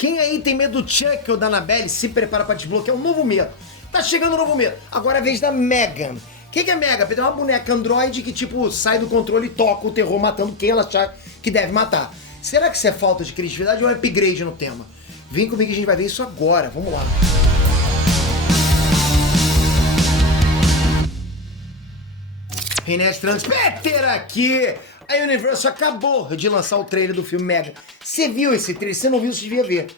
Quem aí tem medo do Chuck ou da Annabelle, se prepara pra desbloquear um novo medo. Tá chegando um novo medo. Agora é a vez da Megan. O que é Megan? É uma boneca androide que, tipo, sai do controle e toca o terror matando quem ela achar que deve matar. Será que isso é falta de criatividade ou é upgrade no tema? Vem comigo que a gente vai ver isso agora. Vamos lá. Inês Transpeter aqui. A Universal acabou de lançar o trailer do filme Megan. Você viu esse trailer? Se não viu, você devia ver.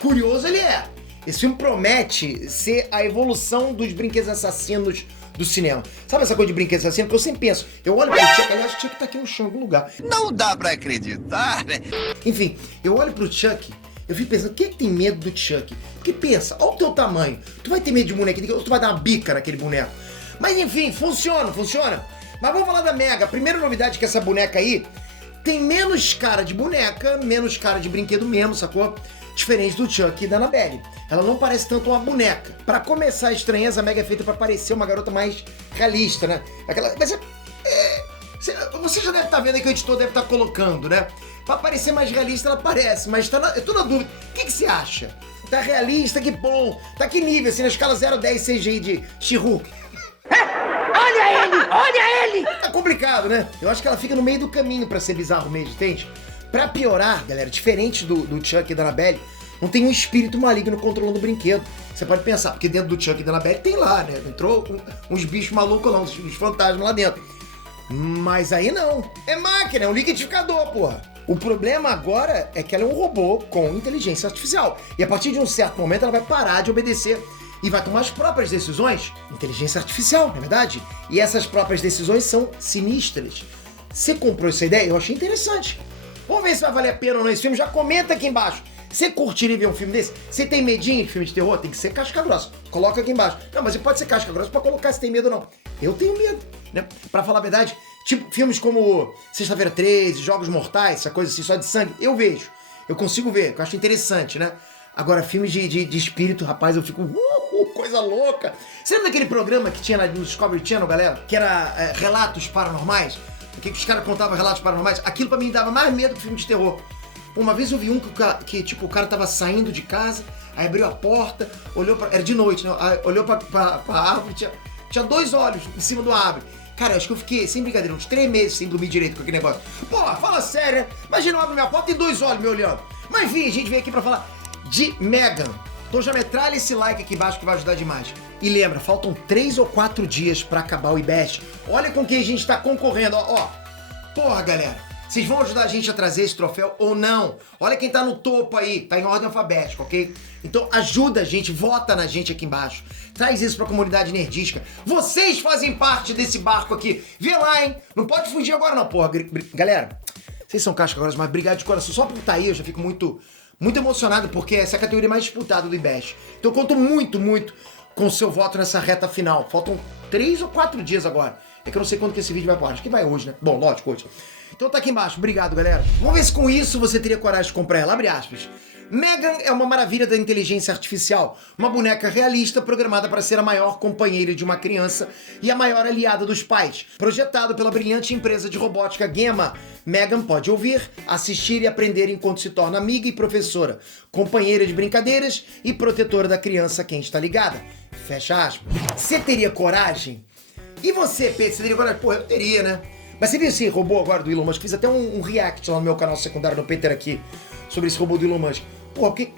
Curioso ele é. Esse filme promete ser a evolução dos brinquedos assassinos do cinema. Sabe essa coisa de brinquedos assassinos? Porque eu sempre penso, eu olho pro Chuck, aliás, o Chuck tá aqui no chão, em algum lugar. Não dá pra acreditar, né? Enfim, eu olho pro Chuck, eu fico pensando, quem é que tem medo do Chuck? Porque pensa, olha o teu tamanho. Tu vai ter medo de boneco, ou tu vai dar uma bica naquele boneco. Mas enfim, funciona. Mas vamos falar da Mega. A primeira novidade é que essa boneca aí tem menos cara de boneca, menos cara de brinquedo mesmo, sacou? Diferente do Chuck e da Annabelle. Ela não parece tanto uma boneca. Pra começar a estranheza, a Mega é feita pra parecer uma garota mais realista, né? Você já deve estar vendo aí que o editor deve estar colocando, né? Pra parecer mais realista, ela parece, mas eu tô na dúvida. O que você acha? Tá realista, que bom. Tá que nível, assim, na escala 0 a 10 CGI de She-Hulk? Olha ele! Tá complicado, né? Eu acho que ela fica no meio do caminho pra ser bizarro mesmo, entende? Pra piorar, galera, diferente do Chuck e da Annabelle, não tem um espírito maligno controlando o brinquedo. Você pode pensar, porque dentro do Chuck e da Annabelle tem lá, né? Entrou uns bichos malucos lá, uns fantasmas lá dentro. Mas aí não. É máquina, é um liquidificador, porra. O problema agora é que ela é um robô com inteligência artificial. E a partir de um certo momento ela vai parar de obedecer e vai tomar as próprias decisões. Inteligência artificial, não é verdade? E essas próprias decisões são sinistras. Você comprou essa ideia? Eu achei interessante. Vamos ver se vai valer a pena ou não esse filme. Já comenta aqui embaixo. Você curtiria ver um filme desse? Você tem medinho de filme de terror? Tem que ser casca grossa. Coloca aqui embaixo. Não, mas você pode ser casca grossa pra colocar se tem medo ou não. Eu tenho medo, né? Pra falar a verdade, tipo filmes como Sexta-feira 13, Jogos Mortais, essa coisa assim, só de sangue, eu vejo. Eu consigo ver, eu acho interessante, né? Agora, filmes de espírito, rapaz, eu fico... coisa louca. Você lembra daquele programa que tinha no Discovery Channel, galera? Que era Relatos Paranormais? Que os caras contavam relatos paranormais? Aquilo pra mim dava mais medo que filme de terror. Uma vez eu vi um que tipo, o cara tava saindo de casa, aí abriu a porta, olhou pra... Era de noite, né? Aí olhou pra árvore, tinha 2 olhos em cima do árvore. Cara, acho que eu fiquei, sem brincadeira, uns 3 meses sem dormir direito com aquele negócio. Porra, fala sério, né? Imagina eu abro minha porta e 2 olhos me olhando. Mas enfim, a gente veio aqui pra falar de Megan. Então já metralha esse like aqui embaixo que vai ajudar demais. E lembra, faltam 3 ou 4 dias pra acabar o IBEST. Olha com quem a gente tá concorrendo, ó. Porra, galera, vocês vão ajudar a gente a trazer esse troféu ou não? Olha quem tá no topo aí, tá em ordem alfabética, ok? Então ajuda a gente, vota na gente aqui embaixo. Traz isso pra comunidade nerdística. Vocês fazem parte desse barco aqui. Vê lá, hein? Não pode fugir agora não, porra. Galera, vocês são casca grossa, mas obrigado de coração. Só por estar aí eu já fico muito emocionado, porque essa é a categoria mais disputada do IBEST. Então eu conto muito com o seu voto nessa reta final. Faltam 3 ou 4 dias agora. É que eu não sei quando que esse vídeo vai pro ar. Acho que vai hoje, né? Bom, lógico, hoje. Então tá aqui embaixo. Obrigado, galera. Vamos ver se com isso você teria coragem de comprar ela. Abre aspas. Megan é uma maravilha da inteligência artificial, uma boneca realista programada para ser a maior companheira de uma criança e a maior aliada dos pais. Projetado pela brilhante empresa de robótica Gemma, Megan pode ouvir, assistir e aprender enquanto se torna amiga e professora, companheira de brincadeiras e protetora da criança a quem está ligada. Fecha aspas. Você teria coragem? E você, Pedro, você teria coragem? Pô, eu teria, né? Mas você viu esse robô agora do Elon Musk? Fiz até um react lá no meu canal secundário do Peter aqui sobre esse robô do Elon Musk. Pô, porque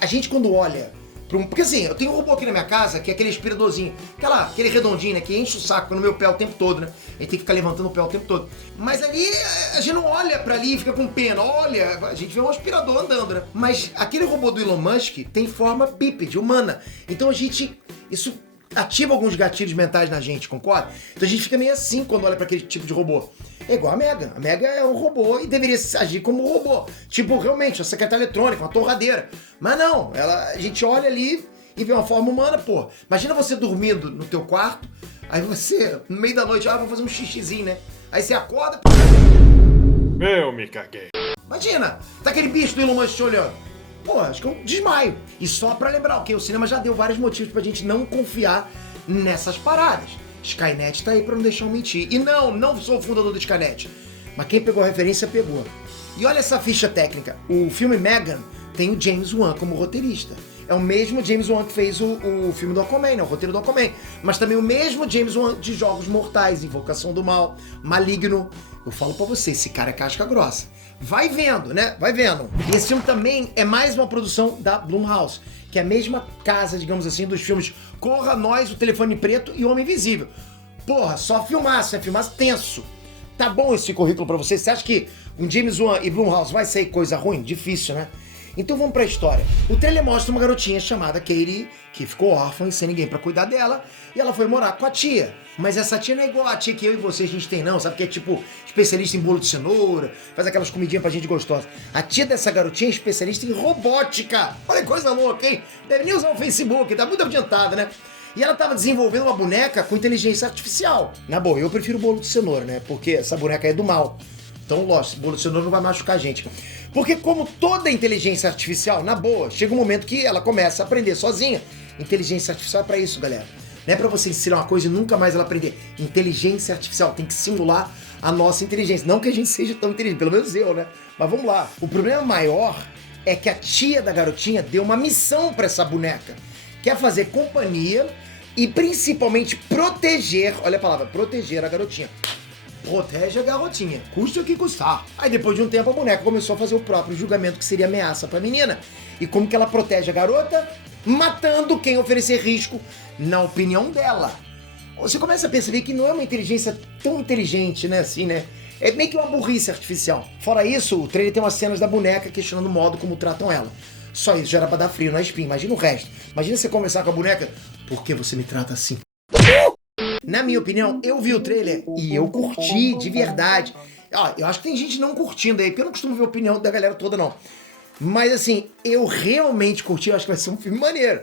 a gente quando olha pra um... Porque assim, eu tenho um robô aqui na minha casa que é aquele aspiradorzinho, aquele redondinho, né? Que enche o saco no meu pé o tempo todo, né? A gente tem que ficar levantando o pé o tempo todo. Mas ali, a gente não olha pra ali e fica com pena. Olha, a gente vê um aspirador andando, né? Mas aquele robô do Elon Musk tem forma bípede, humana. Então a gente... Isso ativa alguns gatilhos mentais na gente, concorda? Então a gente fica meio assim quando olha pra aquele tipo de robô. É igual a Mega. A Mega é um robô e deveria agir como um robô. Tipo, realmente, uma secretária eletrônica, uma torradeira. Mas não, a gente olha ali e vê uma forma humana, pô. Imagina você dormindo no teu quarto, aí você, no meio da noite, vou fazer um xixizinho, né? Aí você acorda... Eu me caguei. Imagina, tá aquele bicho do Elon Musk te olhando. Pô, acho que é um desmaio. E só pra lembrar, o cinema já deu vários motivos pra gente não confiar nessas paradas. Skynet tá aí pra não deixar eu mentir. E não sou o fundador do Skynet. Mas quem pegou a referência, pegou. E olha essa ficha técnica. O filme Megan tem o James Wan como roteirista. É o mesmo James Wan que fez o filme do Aquaman, né? O roteiro do Aquaman. Mas também o mesmo James Wan de Jogos Mortais, Invocação do Mal, Maligno. Eu falo pra você, esse cara é casca grossa. Vai vendo, né? Vai vendo. E esse filme também é mais uma produção da Blumhouse, que é a mesma casa, digamos assim, dos filmes Corra, Nós, O Telefone Preto e O Homem Invisível. Porra, só filmaço, é filmaço tenso. Tá bom esse currículo pra você? Você acha que um James Wan e Blumhouse vai sair coisa ruim? Difícil, né? Então vamos pra história. O trailer mostra uma garotinha chamada Katie, que ficou órfã e sem ninguém pra cuidar dela, e ela foi morar com a tia. Mas essa tia não é igual a tia que eu e você a gente tem não, sabe? Que é tipo especialista em bolo de cenoura, faz aquelas comidinhas pra gente gostosa. A tia dessa garotinha é especialista em robótica. Olha que coisa louca, hein? Deve nem usar o Facebook, tá muito adiantada, né? E ela tava desenvolvendo uma boneca com inteligência artificial. Na boa, eu prefiro bolo de cenoura, né? Porque essa boneca é do mal. Então, lógico, bolo de cenoura não vai machucar a gente. Porque como toda inteligência artificial, na boa, chega um momento que ela começa a aprender sozinha. Inteligência artificial é pra isso, galera. Não é pra você ensinar uma coisa e nunca mais ela aprender. Inteligência artificial tem que simular a nossa inteligência. Não que a gente seja tão inteligente, pelo menos eu, né? Mas vamos lá. O problema maior é que a tia da garotinha deu uma missão pra essa boneca. Quer fazer companhia e principalmente proteger, olha a palavra, proteger a garotinha. Protege a garotinha, custe o que custar. Aí depois de um tempo a boneca começou a fazer o próprio julgamento que seria ameaça pra menina. E como que ela protege a garota? Matando quem oferecer risco, na opinião dela. Você começa a perceber que não é uma inteligência tão inteligente, né, assim, né? É meio que uma burrice artificial. Fora isso, o trailer tem umas cenas da boneca questionando o modo como tratam ela. Só isso já era pra dar frio na espinha, imagina o resto. Imagina você conversar com a boneca, por que você me trata assim? Na minha opinião, eu vi o trailer e eu curti de verdade. Ó, eu acho que tem gente não curtindo aí, porque eu não costumo ver a opinião da galera toda, não. Mas assim, eu realmente curti, eu acho que vai ser um filme maneiro.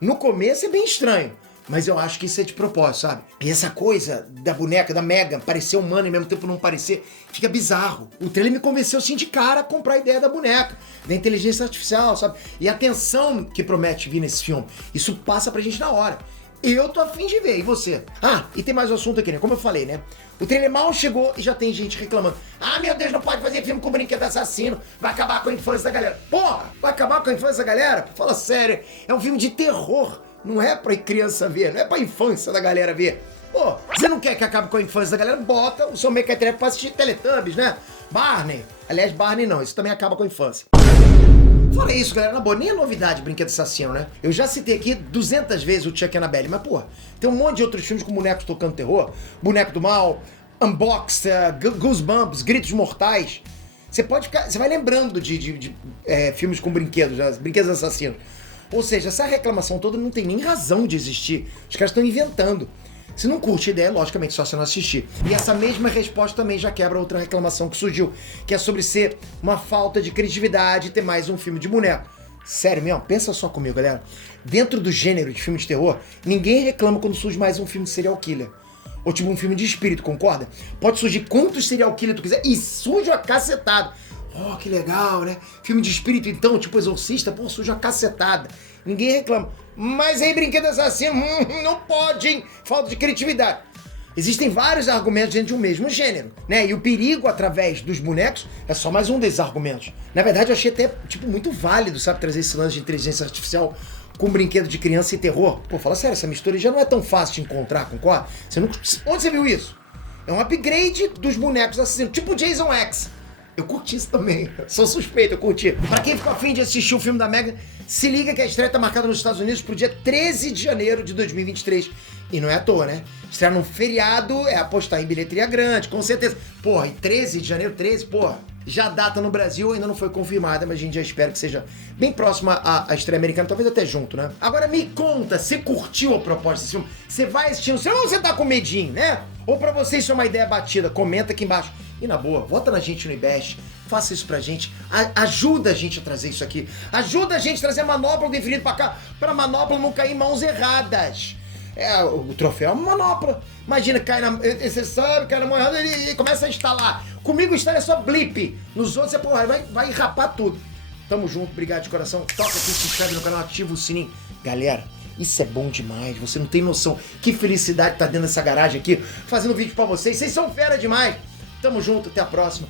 No começo é bem estranho, mas eu acho que isso é de propósito, sabe? E essa coisa da boneca, da Megan, parecer humana e ao mesmo tempo não parecer, fica bizarro. O trailer me convenceu assim de cara a comprar a ideia da boneca, da inteligência artificial, sabe? E a tensão que promete vir nesse filme, isso passa pra gente na hora. Eu tô afim de ver, e você? Ah, e tem mais um assunto aqui, né? Como eu falei, né? O trailer mal chegou e já tem gente reclamando. Ah, meu Deus, não pode fazer filme com brinquedo assassino. Vai acabar com a infância da galera. Porra, vai acabar com a infância da galera? Fala sério, é um filme de terror. Não é pra criança ver, não é pra infância da galera ver. Pô, você não quer que acabe com a infância da galera? Bota o seu mequetrefe pra assistir Teletubbies, né? Barney. Aliás, Barney não, isso também acaba com a infância. Fora isso, galera, na boa, nem é novidade Brinquedo Assassino, né? Eu já citei aqui 200 vezes o Chuck e Annabelle, mas, porra, tem um monte de outros filmes com bonecos tocando terror, Boneco do Mal, Unboxed, Goosebumps, Gritos Mortais. Você vai lembrando de filmes com brinquedos, brinquedos assassinos. Ou seja, essa reclamação toda não tem nem razão de existir. Os caras estão inventando. Se não curte a ideia, logicamente, só se não assistir. E essa mesma resposta também já quebra outra reclamação que surgiu, que é sobre ser uma falta de criatividade ter mais um filme de boneco. Sério mesmo, pensa só comigo, galera. Dentro do gênero de filme de terror, ninguém reclama quando surge mais um filme de serial killer. Ou tipo um filme de espírito, concorda? Pode surgir quantos serial killer tu quiser e surge uma cacetada. Oh, que legal, né? Filme de espírito então, tipo Exorcista, pô, surge uma cacetada. Ninguém reclama. Mas aí, Brinquedo Assassino, não pode, hein? Falta de criatividade. Existem vários argumentos dentro de um mesmo gênero, né? E o perigo através dos bonecos é só mais um desses argumentos. Na verdade, eu achei até, tipo, muito válido, sabe? Trazer esse lance de inteligência artificial com brinquedo de criança e terror. Pô, fala sério, essa mistura já não é tão fácil de encontrar, concorda? Onde você viu isso? É um upgrade dos bonecos assassinos, tipo Jason X. Eu curti isso também, sou suspeito, eu curti. Pra quem ficou afim de assistir o filme da Megan, se liga que a estreia tá marcada nos Estados Unidos pro dia 13 de janeiro de 2023. E não é à toa, né? Estrear num feriado é apostar em bilheteria grande, com certeza. Porra, e 13 de janeiro, 13, porra. Já a data no Brasil ainda não foi confirmada, mas a gente já espera que seja bem próxima à estreia americana, talvez até junto, né? Agora me conta, você curtiu a proposta desse filme? Você vai assistir no cinema ou você tá com medinho, né? Ou pra você isso é uma ideia batida? Comenta aqui embaixo. E na boa, vota na gente no IBEST, faça isso pra gente, ajuda a gente a trazer isso aqui, ajuda a gente a trazer a manopla do infinito pra cá, pra manopla não cair em mãos erradas. O troféu é uma manopla. Imagina, você sabe, cai na mão errada e começa a instalar. Comigo instala é só blip, nos outros é porra, vai rapar tudo. Tamo junto, obrigado de coração, toca aqui, se inscreve no canal, ativa o sininho. Galera, isso é bom demais, você não tem noção que felicidade tá dentro dessa garagem aqui, fazendo vídeo pra vocês são fera demais. Tamo junto, até a próxima.